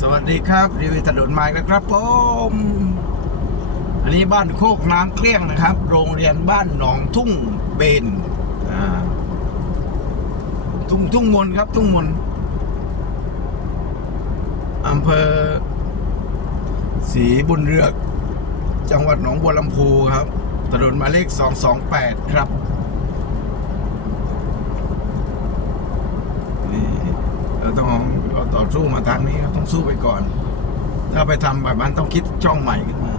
สวัสดีครับรีวิวถนนไม้นะครับผมอันนี้บ้านโคกน้ำเกลี้ยงนะครับ โรงเรียนบ้านหนองทุ่งเบนทุ่งทุ่งมนครับ ทุ่งมนอำเภอศรีบุญเรือก จังหวัดหนองบัวลำพูครับถนนหมายเลข 228 ครับนี่เราต้อง ต่อสู้มาทางนี้ครับต้องสู้ไปก่อน ถ้าไปทำแบบนั้นต้องคิดช่องใหม่ขึ้นมา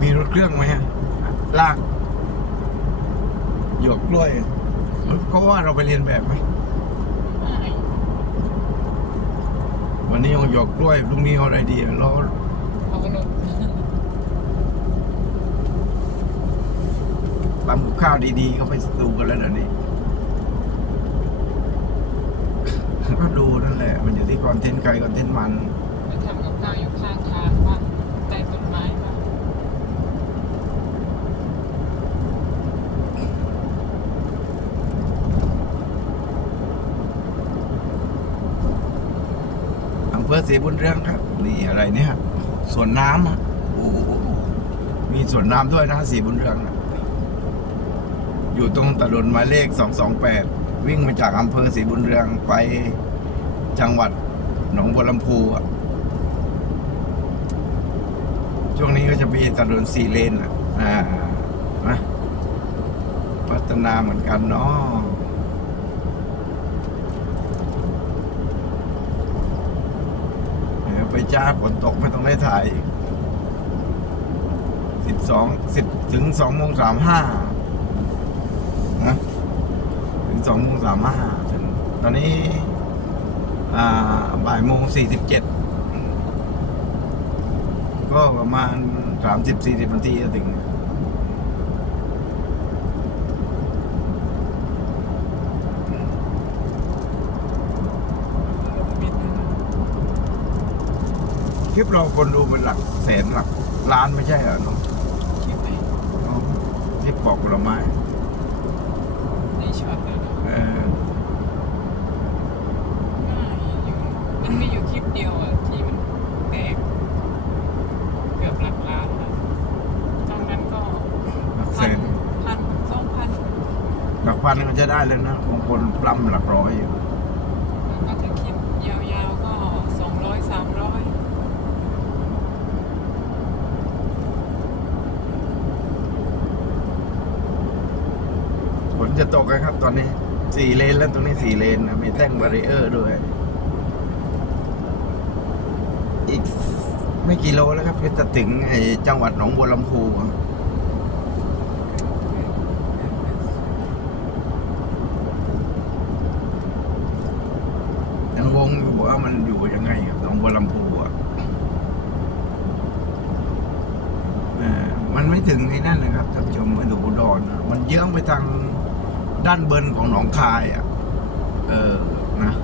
มีรถเครื่องไหมฮะลากหยวกกล้วยก็ว่าเราไปเรียนแบบไหมไม่วันนี้เอาหยวกกล้วยพรุ่งนี้เอาอะไรดีเราเอากระโดดตำกับข้าวดีๆเขาไปดูกันแล้วเดี๋ยวนี้ ก็ดูนั่นแหละ มันอยู่ที่คอนเทนต์ใครคอนเทนต์มันไปทำกับข้าวอยู่ข้างทางบ้างใต้ต้นไม้บ้างอำเภอศรีบุญเรืองครับ นี่อะไรเนี่ยสวนน้ำอะโอ้โหมีสวนน้ำด้วยนะศรีบุญเรืองอะอยู่ตรงถนนหมายเลข228 วิ่งมาจากอำเภอศรีบุญเรืองไปจังหวัดหนองบัวลำพูอะช่วงนี้ก็จะมีถนนสี่เลนอะอ่านะพัฒนาเหมือนกันเนาะไปจ้าฝนตกไม่ต้องได้ถ่ายสิบสองสิบถึงสองโมงสามห้านะถึง สองโมงสามห้าถึงตอนนี้อ่าบ่ายโมงสี่สิบเจ็ดก็ประมาณสามสิบสี่สิบนาทีจะถึงลงบินคลิปเราคนดูเป็นหลักแสนหลักล้านไม่ใช่เหรอน้องคิดไปอ๋อคลิปปอกผลไม้ ในช็อตนั้น เออ ง่ายอยู่ มันมีอยู่คลิปเดียวอะที่มันแตกเกือบหลักล้านอะตอนนั้นก็หลักแสพันนพันสองพันหลักพันก็จะได้เลยนะบางคนปล้ำหลักร้อยอยู่แล้วก็จะคลิปยาวๆก็สองร้อยสามร้อยฝนจะตกกันครับตอนนี้สี่เลนแล้วตรงนี้สี่เลนนะมีแท่งบารีเออร์ด้วย อีกไม่กี่โลแล้วครับก็จะถึงไอ้จังหวัดหนองบัวลำพูอะยังงงอยู่ว่ามันอยู่ยังไงกับหนองบัวลำพูอะเออมันไม่ถึงไอ้นั่นนะครับท่านผู้ชมมันอยู่อุดรนมันเยื้องไปทางด้านเบินของหนองคายอะ เออนะ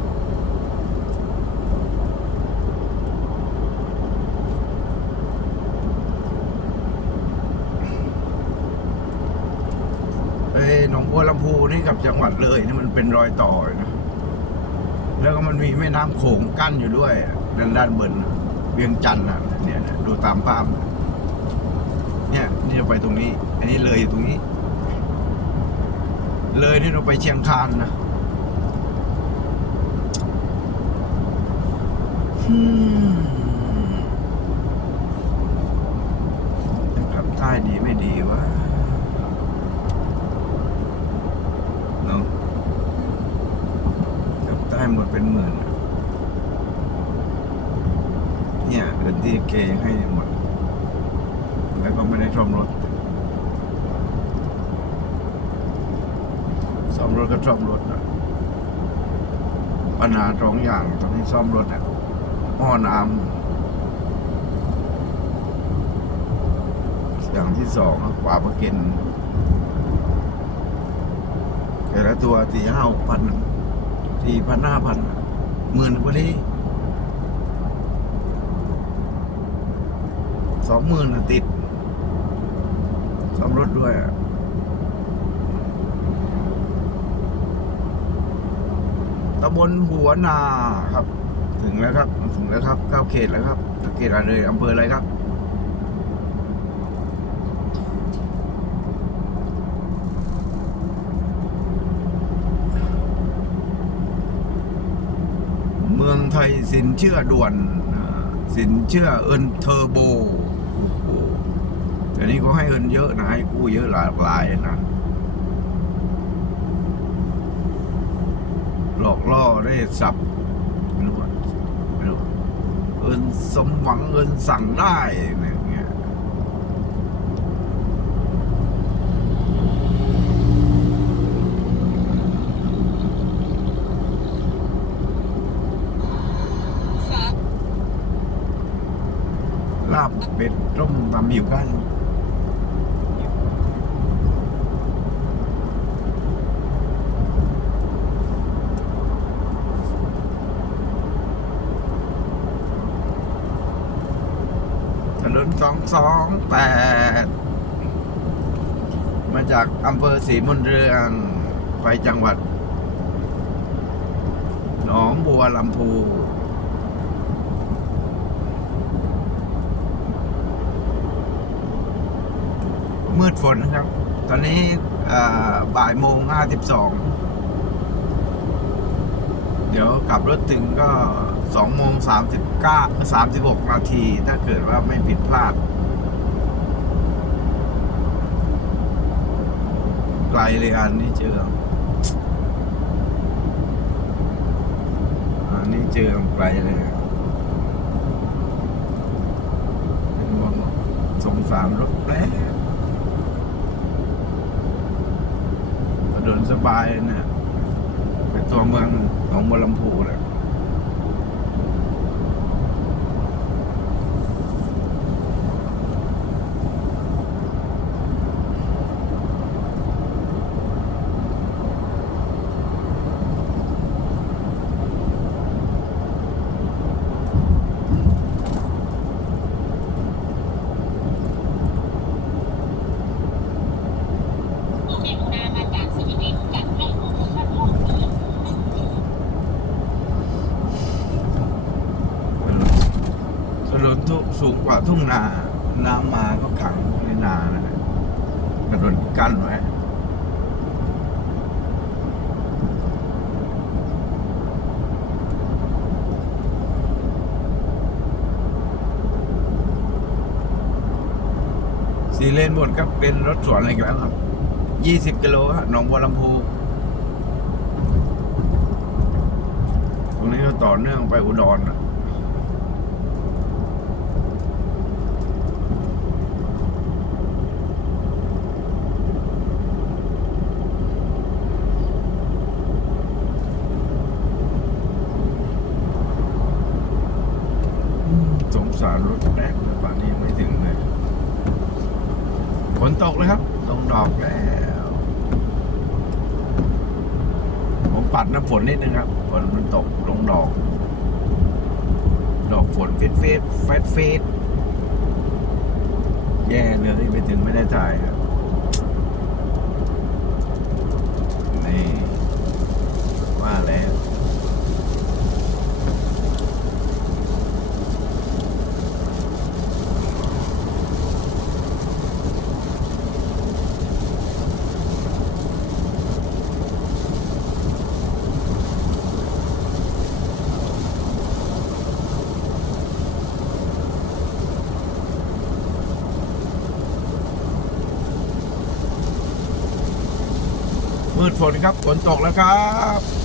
เอ้ยหนองบัวลำพูนี่กับจังหวัดเลยนี่มันเป็นรอยต่อนะแล้วก็มันมีแม่น้ำโขงกั้นอยู่ด้วยด้านด้านบนเวียงจันทร์นะเนี่ยดูตามภาพเนี่ยนี่เราไปตรงนี้ อันนี้เลยตรงนี้ เลยนี่เราไปเชียงคานนะอืมขับท้ายดีไม่ดีวะ เนาะกับใต้หมดเป็นหมื่นอะเนี่ยเดินที่เกยังให้หมด แล้วก็ไม่ได้ซ่อมรถซ่อมรถก็ซ่อมรถอะปัญหาสองอย่างตอนนี้ซ่อมรถอะหม้อน้ำอย่างที่สองอะขวาประเก็นแต่ละตัวสี่ห้าพันสี่พันห้าพันหมื่นกว่านี้สองหมื่นติด ซ่อมรถด้วยอะตำบลหัวนาครับ ถึงแล้วครับ ถึงแล้วครับเข้าเขตแล้วครับเขตอะไรเลยอำเภออะไรครับเมืองไทยสินเชื่อด่วนสินเชื่อเอินเทอร์โบ เดี๋ยวนี้เขาให้เอินเยอะนะให้กู้เยอะหลากหลายนะหลอกล่อได้สับไม่รู้ว่าไม่รู้เอินสมหวังเอินสั่งได้เนี่ยเงี้ยซับลาบเป็ดต้มตำหิวกัน ถ นสองสองแปดมาจากอำเภอศรีมนเรืองไปจังหวัด หนองบัวลำพูมืดฝนครับ ตอนนี้บ่ายโมงห้าสิบสอง เดี๋ยวขับรถถึงก็ สองโมงสามสิบเก้าสามสิบหกนาที ถ้าเกิดว่าไม่ผิดพลาด ไกลเลยอันนี้เจออันนี้เจอไกลเลยเป็นห่วงสงสารรถแล้วถนนสบายเนี่ยไปตัวเมืองของบัวลำพูเลยถนน ทุสูงกว่าทุ่งนา น้ำมาก็ขังในนานะฮะถนนกั้นไว้สี่เลนหมดครับเป็นรถสวนอะไรกันแล้วครับยี่สิบกิโลครับหนองบัวลำพูตรงนี้ก็ต่อเนื่องไปอุดรนะอืมสงสารรถแรกเลยป่านนี้ยังไม่ถึงเลย ฝ นตกเลยครับลงดอกแล้ว ผมปัดน้ำฝนนิดนึงครับฝนมันตกลงดอก ดอกฝนเฟดเฟดเฟดเฟดแย่เลยไปถึงไม่ได้ถ่ายครับ นี่ ว่าแล้ว มื ดฝนครับฝนตกแล้วครับ